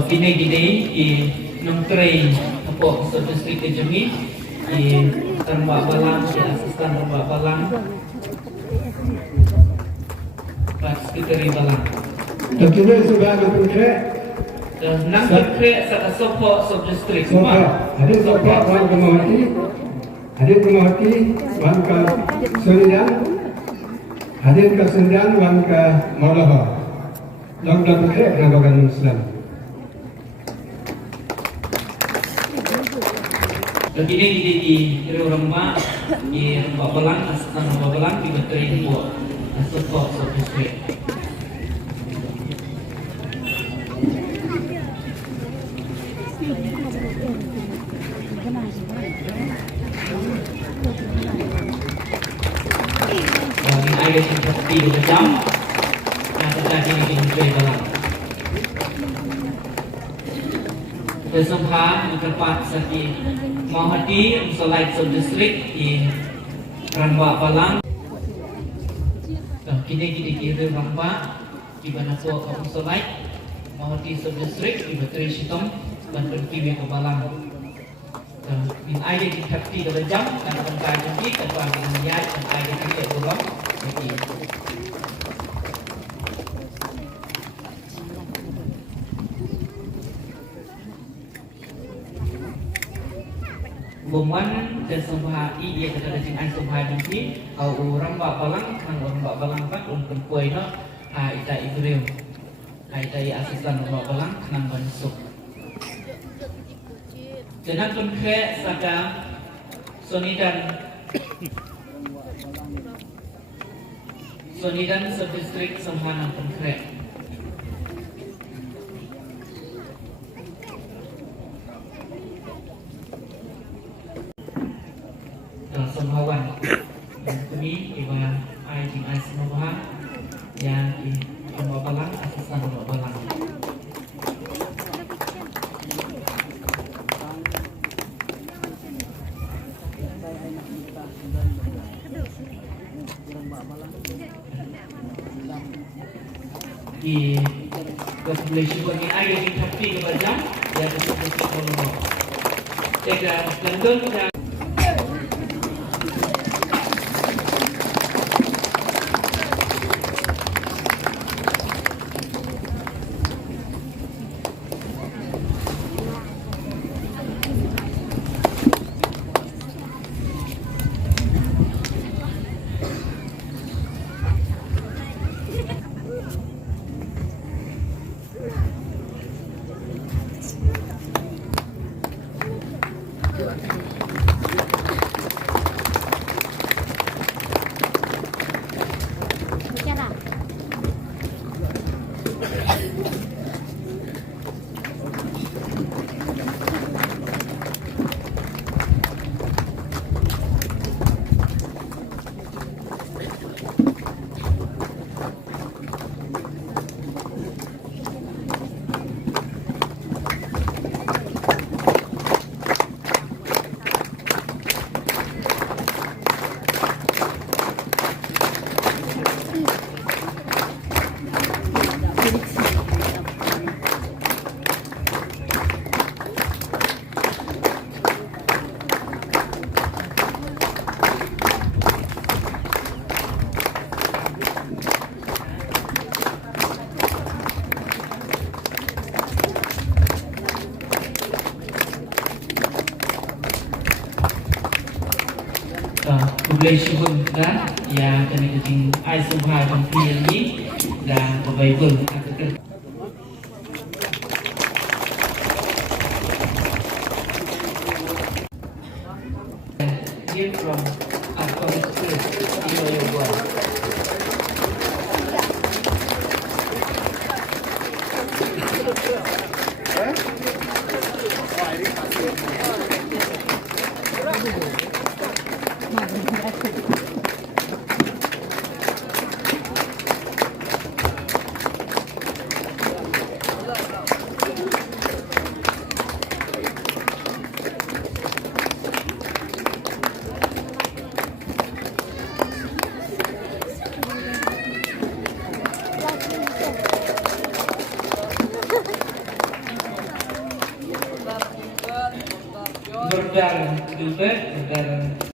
gini i nongkrei apo sa distrik Kejami i Tambak Balang i asisten Tambak Balang Pak Sekretari Balang. Terkini sebagai konkre. Nang konkre sa sopo sub distrik semua. Hadir sopo wan kemahati. Hadir kemahati wan ke Suridan. Hadir ke Suridan wan ke Maulaha. Dalam konkre nabagan Islam. Begini di rumah di Tambak Balang asisten Tambak Balang di Beteri buat sopo sub distrik. Ada seperti macam yang terjadi di Negeri Balang. Bersama tempat sakit Mahadi Solai Subdistrik di Tambak Balang. Kini kira rampa di mana Puak Kampung Solai Mahadi Subdistrik di Beteri Syitong dan Pertiwi ke Balang. Min air di tepi dalam jam dan tempat nanti tempat minyak dan air di tepi dalam. Buman dan sembah ia kata dengan sembah nanti orang Bak Balang kan orang Bak Balang kan untuk kuai no ita Ibrahim ita asisten Bak Balang kan bansuk jangan konkre sedang Sonidan subdistrik sembah konkre. Sembawan ini iba ai jing ai sembawan yang di Tambak Balang asisten Tambak Balang. Di populasi bagi air di tepi ke bajang yang disebut kolom. Jaga London dan populasi pun dan yang kena keting ai sembah dan ini dan Bible katakan here from our spirit in your word. Dr. Gilbert, Dr.